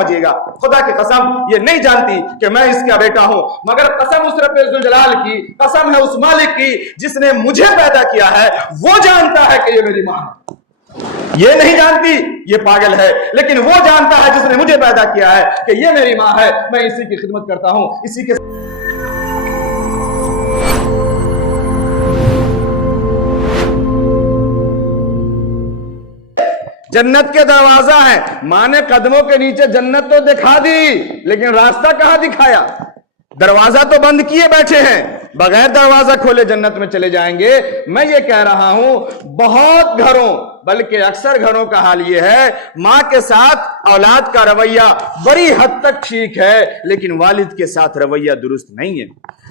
समझिएगा, खुदा की कसम ये नहीं जानती कि मैं इसका बेटा हूं, मगर कसम उस रब्बुल इज्जत जलाल की, कसम है उस मालिक की जिसने मुझे पैदा किया है, वो जानता है कि ये मेरी मां है। ये नहीं जानती, ये पागल है, लेकिन वो जानता है जिसने मुझे पैदा किया है कि ये मेरी मां है, मैं इसी की खिदमत करता हूं, इसी के जन्नत के दरवाजा है। मां ने कदमों के नीचे जन्नत तो दिखा दी, लेकिन रास्ता कहां दिखाया? दरवाजा तो बंद किए बैठे हैं, बगैर दरवाजा खोले जन्नत में चले जाएंगे। मैं ये कह रहा हूं, बहुत घरों, बल्कि अक्सर घरों का हाल ये है, मां के साथ औलाद का रवैया बड़ी हद तक ठीक है, लेकिन वालिद के साथ रवैया दुरुस्त नहीं है,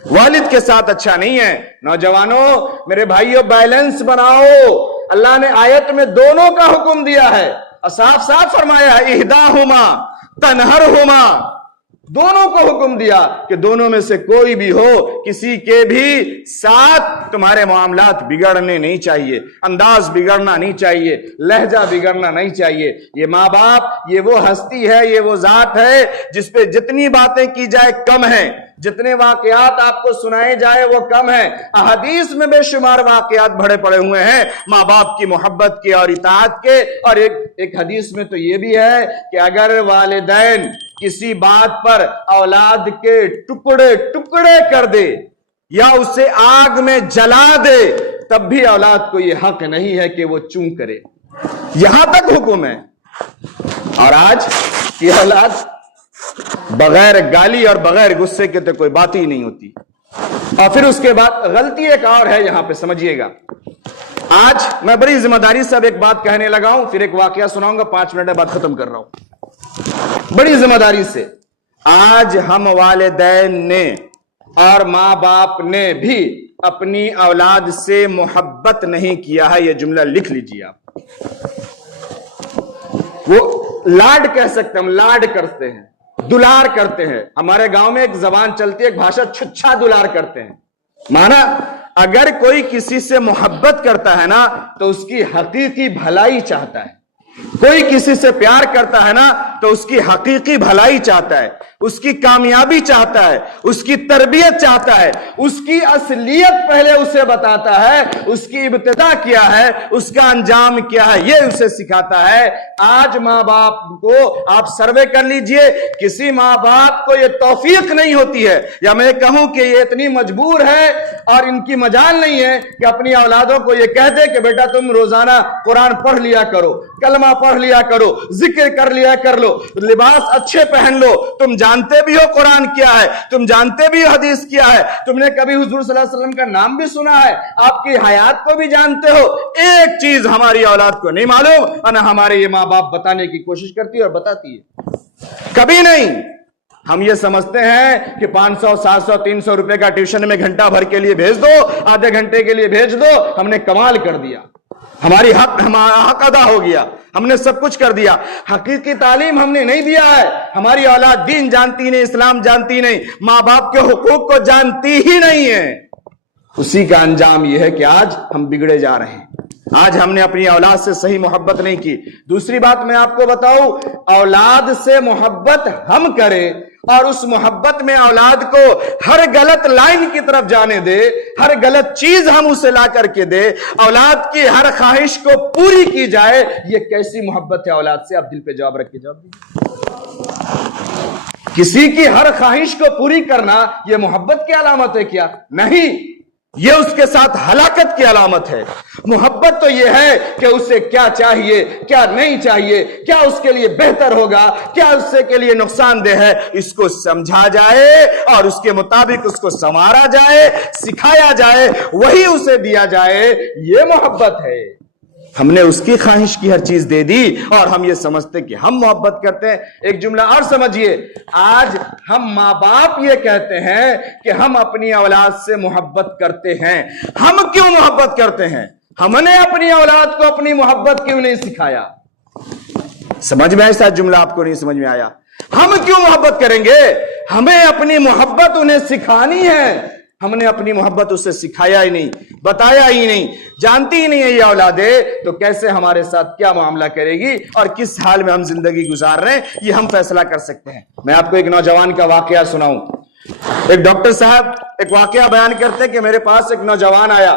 वालिद के साथ अच्छा नहीं है। नौजवानों, मेरे भाइयों, बैलेंस बनाओ। अल्लाह ने आयत में दोनों का हुक्म दिया है, साफ साफ फरमाया है, इहदाहुमा तनहरहुमा, दोनों को हुक्म दिया कि दोनों में से कोई भी हो, किसी के भी साथ तुम्हारे मामलात बिगड़ने नहीं चाहिए, अंदाज बिगड़ना नहीं चाहिए, लहजा बिगड़ना नहीं चाहिए। ये माँ बाप, ये वो हस्ती है, ये वो जात है जिस पे जितनी बातें की जाए कम है, जितने वाकयात आपको सुनाए जाए वो कम है। अहदीस में बेशुमार वाकयात भरे पड़े हुए हैं माँ बाप की मोहब्बत के और इताअत के। और एक हदीस में तो ये भी है कि अगर वालिदैन किसी बात पर औलाद के टुकड़े टुकड़े कर दे या उसे आग में जला दे, तब भी औलाद को यह हक नहीं है कि वो चूं करे। यहां तक हुक्म है। और आज की औलाद बगैर गाली और बगैर गुस्से के तो कोई बात ही नहीं होती। और फिर उसके बाद गलती एक और है, यहां पे समझिएगा। आज मैं बड़ी जिम्मेदारी से अब एक बात कहने लगा हूं, फिर एक वाकया सुनाऊंगा, 5 मिनट बाद खत्म कर रहा हूं। बड़ी जिम्मेदारी से, आज हम वालिदैन ने और मां बाप ने भी अपनी औलाद से मोहब्बत नहीं किया है। यह जुमला लिख लीजिए आप। वो लाड कह सकते हैं, हम लाड करते हैं, दुलार करते हैं। हमारे गांव में एक जबान चलती है, एक भाषा, छुच्छा दुलार करते हैं। माना अगर कोई किसी से मोहब्बत करता है ना, तो उसकी हकीकी भलाई चाहता है। कोई किसी से प्यार करता है ना, तो उसकी हकीकी भलाई चाहता है, उसकी कामयाबी चाहता है, उसकी तरबियत चाहता है, उसकी असलियत पहले उसे बताता है, उसकी इब्तिदा क्या है, उसका अंजाम क्या है, यह उसे सिखाता है। आज मां बाप को आप सर्वे कर लीजिए, किसी मां बाप को यह तौफीक नहीं होती है, या मैं कहूं कि ये इतनी मजबूर है और इनकी मजाल नहीं है कि अपनी औलादों को यह कह दे कि बेटा तुम रोजाना कुरान पढ़ लिया करो, कलमा पढ़ लिया करो, जिक्र कर लिया कर लो, लिबास अच्छे पहन लो, तुम जानते भी हो कुरान क्या है, तुम जानते भी हो हदीस क्या है, तुमने कभी हुजूर सल्लल्लाहु अलैहि वसल्लम का नाम भी सुना है, आपकी हयात को भी जानते हो। एक चीज हमारी औलाद को नहीं मालूम, और हमारे ये माँ बाप बताने की कोशिश करती है और बताती है, कभी नहीं। हम ये समझते हैं कि 500, 700, 300 रुपए का ट्यूशन में घंटा भर के लिए भेज दो, आधे घंटे के लिए भेज दो, हमने कमाल कर दिया, हमारा हक अदा हो गया, हमने सब कुछ कर दिया। हकीकी तालीम हमने नहीं दिया है। हमारी औलाद दीन जानती नहीं, इस्लाम जानती नहीं, माँ बाप के हुकूक को जानती ही नहीं है। उसी का अंजाम यह है कि आज हम बिगड़े जा रहे हैं। आज हमने अपनी औलाद से सही मोहब्बत नहीं की। दूसरी बात मैं आपको बताऊं, औलाद से मोहब्बत हम करें और उस मोहब्बत में औलाद को हर गलत लाइन की तरफ जाने दे, हर गलत चीज हम उसे ला करके दे, औलाद की हर ख्वाहिश को पूरी की जाए, ये कैसी मोहब्बत है औलाद से? आप दिल पे जवाब रख के जवाब दीजिए। किसी की हर ख्वाहिश को पूरी करना यह मोहब्बत की अलामत है क्या? नहीं, यह उसके साथ हलाकत की अलामत है। मोहब्बत तो यह है कि उसे क्या चाहिए, क्या नहीं चाहिए, क्या उसके लिए बेहतर होगा, क्या उससे के लिए नुकसानदेह है, इसको समझा जाए और उसके मुताबिक उसको संवारा जाए, सिखाया जाए, वही उसे दिया जाए, यह मोहब्बत है। हमने उसकी ख्वाहिश की हर चीज दे दी और हम ये समझते कि हम मोहब्बत करते हैं। एक जुमला और समझिए, आज हम माँ बाप ये कहते हैं कि हम अपनी औलाद से मोहब्बत करते हैं। हम क्यों मोहब्बत करते हैं? हमने अपनी औलाद को अपनी मोहब्बत क्यों नहीं सिखाया? समझ में ऐसा जुमला आपको नहीं समझ में आया? हम क्यों मोहब्बत करेंगे? हमें अपनी मोहब्बत उन्हें सिखानी है। हमने अपनी मोहब्बत उससे सिखाया ही नहीं, बताया ही नहीं, जानती ही नहीं है ये औलादे, तो कैसे हमारे साथ क्या मामला करेगी और किस हाल में हम जिंदगी गुजार रहे हैं, ये हम फैसला कर सकते हैं। मैं आपको एक नौजवान का वाकया सुनाऊं। एक डॉक्टर साहब एक वाकया बयान करते हैं कि मेरे पास एक नौजवान आया,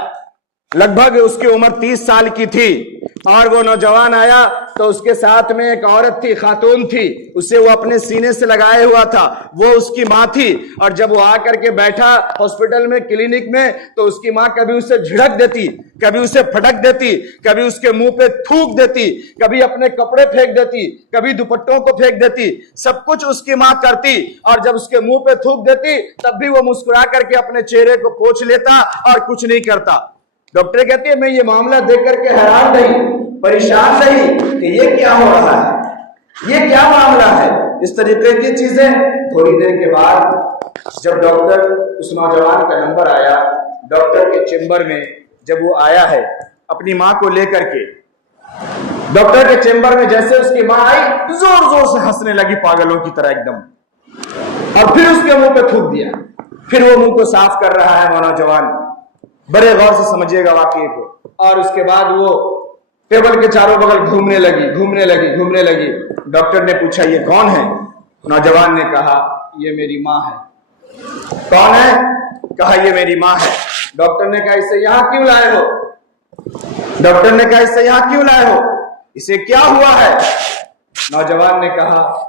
लगभग उसकी उम्र 30 साल की थी, और वो नौजवान आया तो उसके साथ में एक औरत थी, खातून थी, उसे वो अपने सीने से लगाए हुआ था, वो उसकी माँ थी। और जब वो आकर के बैठा हॉस्पिटल में, क्लिनिक में, तो उसकी माँ कभी उसे झिड़क देती, कभी उसे फटक देती, कभी उसके मुंह पे थूक देती, कभी अपने कपड़े फेंक देती, कभी दुपट्टों को फेंक देती, सब कुछ उसकी माँ करती। और जब उसके मुंह पे थूक देती तब भी वो मुस्कुरा करके अपने चेहरे को पोंछ लेता और कुछ नहीं करता। डॉक्टर कहती है मैं ये मामला देख करके हैरान रही, परेशान रही कि ये क्या हो रहा है, ये क्या मामला है, इस तरीके की चीजें। थोड़ी देर के बाद जब डॉक्टर, उस नौजवान का नंबर आया, डॉक्टर के चेंबर में जब वो आया है अपनी माँ को लेकर के, डॉक्टर के चेंबर में जैसे उसकी माँ आई, जोर जोर से हंसने लगी पागलों की तरह एकदम, और फिर उसके मुंह पे थूक दिया। फिर वो मुंह को साफ कर रहा है वो नौजवान, बड़े गौर से समझिएगा वाकये को। और उसके बाद वो टेबल के चारों बगल घूमने लगी। डॉक्टर ने पूछा ये कौन है? नौजवान ने कहा ये मेरी माँ है। कौन है? कहा ये मेरी माँ है। डॉक्टर ने कहा इसे यहां क्यों लाए हो? डॉक्टर ने कहा इसे यहां क्यों लाए हो, इसे क्या हुआ है? नौजवान ने कहा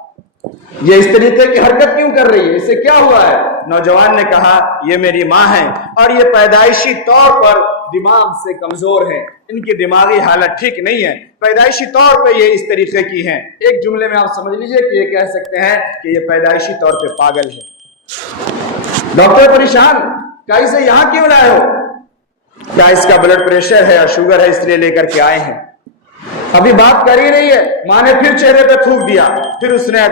ये इस तरीके की हरकत क्यों कर रही है, इसे क्या हुआ है? नौजवान ने कहा ये मेरी माँ है और ये पैदाइशी तौर पर दिमाग से कमजोर है, इनकी दिमागी हालत ठीक नहीं है, पैदाइशी तौर पे ये इस तरीके की हैं। एक जुमले में आप समझ लीजिए कि ये कह सकते हैं कि ये पैदाइशी तौर पे पागल है। डॉक्टर परेशान, क्या इसे यहां क्यों लाए हो? क्या इसका ब्लड प्रेशर है या शुगर है इसलिए लेकर के आए हैं? अभी बात कर ही रही है, माँ ने फिर चेहरे पे थूक दिया, फिर उसने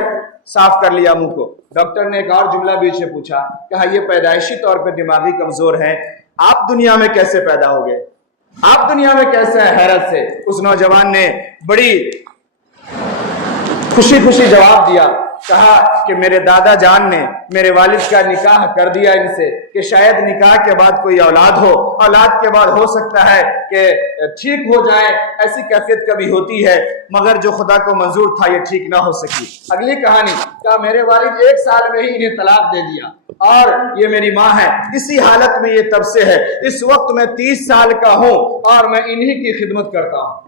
साफ कर लिया मुंह को। डॉक्टर ने एक और जुमला बीच में पूछा, कहा ये पैदाइशी तौर पे दिमागी कमजोर है, आप दुनिया में कैसे पैदा हो गए, आप दुनिया में कैसे है? हैरत से उस नौजवान ने बड़ी खुशी खुशी जवाब दिया, कहा कि मेरे दादा जान ने मेरे वालिद का निकाह कर दिया इनसे, कि शायद निकाह के बाद कोई औलाद हो, औलाद के बाद हो सकता है कि ठीक हो जाए, ऐसी कैफियत कभी होती है, मगर जो खुदा को मंजूर था ये ठीक ना हो सकी। अगली कहानी, क्या मेरे वालिद 1 साल में ही इन्हें तलाक दे दिया और ये मेरी माँ है, इसी हालत में ये तब से है। इस वक्त मैं 30 साल का हूं और मैं इन्हीं की खिदमत करता हूं,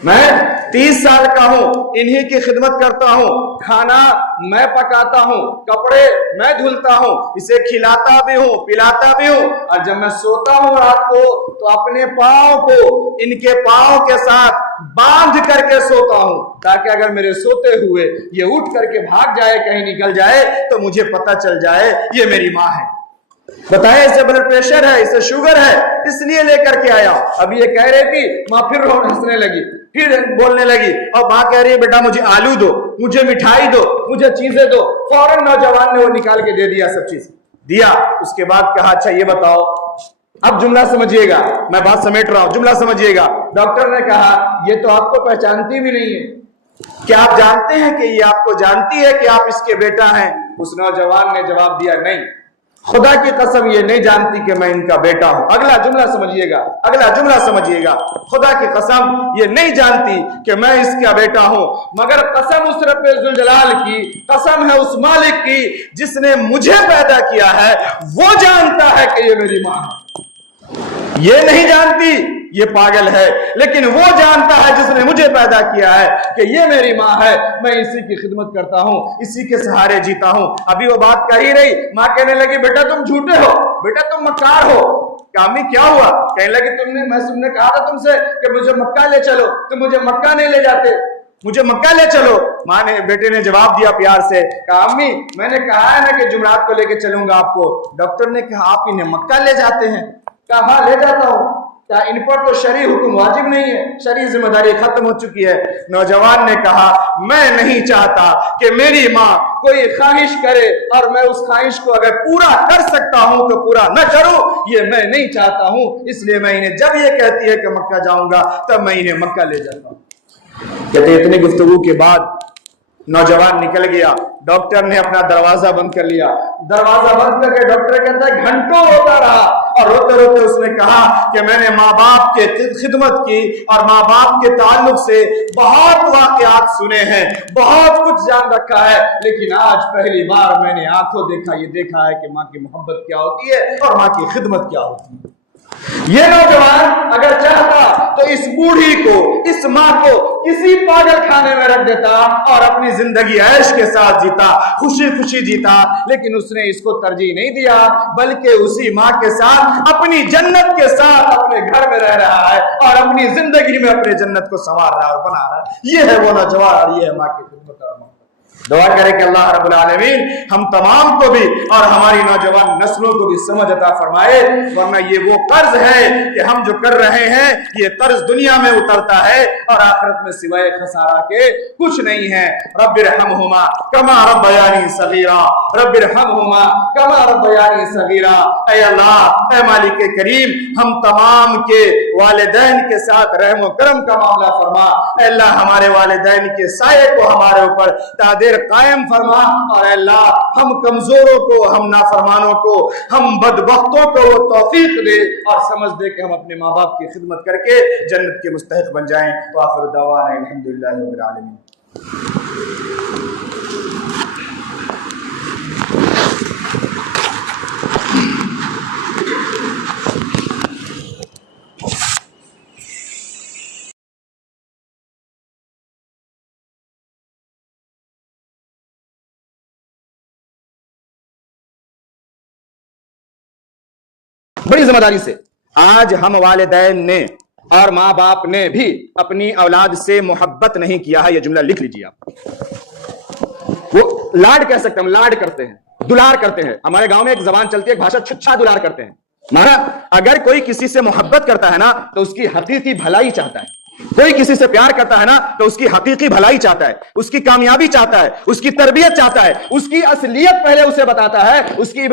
मैं 30 साल का हूं, इन्हीं की खिदमत करता हूं, खाना मैं पकाता हूं, कपड़े मैं धुलता हूं, इसे खिलाता भी हूं, पिलाता भी हूं, और जब मैं सोता हूं रात को तो अपने पाँव को इनके पाँव के साथ बांध करके सोता हूं, ताकि अगर मेरे सोते हुए ये उठ करके भाग जाए, कहीं निकल जाए, तो मुझे पता चल जाए ये मेरी माँ है। बताया इसे ब्लड प्रेशर है, इसे शुगर है, इसलिए लेकर के आया। अब ये कह रही थी, माँ फिर हंसने लगी, फिर बोलने लगी, और माँ कह रही है बेटा मुझे आलू दो, मुझे मिठाई दो, मुझे चीजें दो। फौरन नौजवान ने वो निकाल के दे दिया, सब चीज दिया। उसके बाद कहा अच्छा ये बताओ, अब जुमला समझिएगा, मैं बात समेट रहा हूं, जुमला समझिएगा। डॉक्टर ने कहा ये तो आपको पहचानती भी नहीं है, क्या आप जानते हैं कि ये आपको जानती है कि आप इसके बेटा हैं? उस नौजवान ने जवाब दिया नहीं, खुदा की कसम ये नहीं जानती कि मैं इनका बेटा हूं। अगला जुमला समझिएगा, अगला जुमला समझिएगा, खुदा की कसम ये नहीं जानती कि मैं इसका बेटा हूं, मगर कसम उस रब्बे जुल जलाल की, कसम है उस मालिक की जिसने मुझे पैदा किया है, वो जानता है कि ये मेरी मां है। ये नहीं जानती, ये पागल है, लेकिन वो जानता है जिसने मुझे पैदा किया है कि ये मेरी माँ है, मैं इसी की खिदमत करता हूँ, इसी के सहारे जीता हूँ। अभी वो बात कह ही रही, माँ कहने लगी बेटा तुम झूठे हो, बेटा तुम मक्कार हो। कामी क्या हुआ? कहने लगी तुमने कहा था तुमसे कि मुझे मक्का ले चलो, तुम मुझे मक्का नहीं ले जाते, मुझे मक्का ले चलो। माँ ने, बेटे ने जवाब दिया प्यार से, कहा अम्मी मैंने कहा है ना कि जुमरात को लेके चलूंगा आपको। डॉक्टर ने कहा आप इन्हें मक्का ले जाते हैं? कहा हाँ ले जाता हूँ, क्या इन पर तो शरई हुक्म वाजिब नहीं है, शरई जिम्मेदारी खत्म हो चुकी है। नौजवान ने कहा मैं नहीं चाहता कि मेरी माँ कोई ख्वाहिश करे और मैं उस ख्वाहिश को अगर पूरा कर सकता हूं तो पूरा न करूं, ये मैं नहीं चाहता हूं, इसलिए मैं इन्हें जब ये कहती है कि मक्का जाऊंगा तब मैं इन्हें मक्का ले जाता हूं। कहते इतनी गुफ्तगू के बाद नौजवान निकल गया, डॉक्टर ने अपना दरवाजा बंद कर लिया। दरवाजा बंद करके डॉक्टर कहता है घंटों रोता रहा, और रोते रोते उसने कहा कि मैंने माँ बाप के खिदमत की और माँ बाप के ताल्लुक से बहुत वाकयात सुने हैं, बहुत कुछ जान रखा है, लेकिन आज पहली बार मैंने आंखों देखा है कि माँ की मोहब्बत क्या होती है और माँ की खिदमत क्या होती है। ये नौजवान अगर चाहता तो इस बूढ़ी को, इस माँ को किसी पागल खाने में रख देता और अपनी जिंदगी ऐश के साथ जीता, खुशी खुशी जीता, लेकिन उसने इसको तरजीह नहीं दिया, बल्कि उसी माँ के साथ अपनी जन्नत के साथ अपने घर में रह रहा है और अपनी जिंदगी में अपने जन्नत को संवार रहा है और बना रहा है। ये है वो नौजवान और ये है माँ की खिदमत। दुआ करें कि अल्लाह रब्बुल आलमीन हम तमाम को भी और हमारी नौजवान नस्लों को भी समझ अता फरमाए, वरना ये वो कर्ज है कि हम जो कर रहे हैं ये कर्ज दुनिया में उतरता है और आखिरत में सिवाय खसारा के कुछ नहीं है। रब्बिरहमहुमा कमा रब्बयानी सगीरा, रब्बिरहमहुमा कमा रब्बयानी सगीरा। ऐ अल्लाह, ऐ मालिक करीम, हम तमाम के वालिदैन के साथ रहम व करम का मामला फरमा। ऐ अल्लाह, हमारे वालिदैन के साये को हमारे ऊपर तादेर कायम फरमा, और अल्लाह हम कमजोरों को, हम नाफरमानों को, हम बदबख्तों को वो तौफीक दे और समझ दे कि हम अपने माँ बाप की खिदमत करके जन्नत के मुस्तहिक बन जाएं। व आखिर दवाना अल्हम्दुलिल्लाहि रब्बिल आलमीन। बड़ी जिम्मेदारी से आज हम वालिदैन ने और माँ बाप ने भी अपनी औलाद से मोहब्बत नहीं किया है। यह जुमला लिख लीजिए आप। वो लाड कह सकते हैं, हम लाड करते हैं, दुलार करते हैं। हमारे गांव में एक जबान चलती है, एक भाषा, छुच्छा दुलार करते हैं। माना अगर कोई किसी से मोहब्बत करता है ना तो उसकी हकीकी भलाई चाहता है, कोई किसी से प्यार करता है ना तो उसकी हकीकी भलाई चाहता है, उसकी कामयाबी चाहता है, उसकी तरबियत चाहता है, उसकी असलियत पहले उसे बताता है, उसकी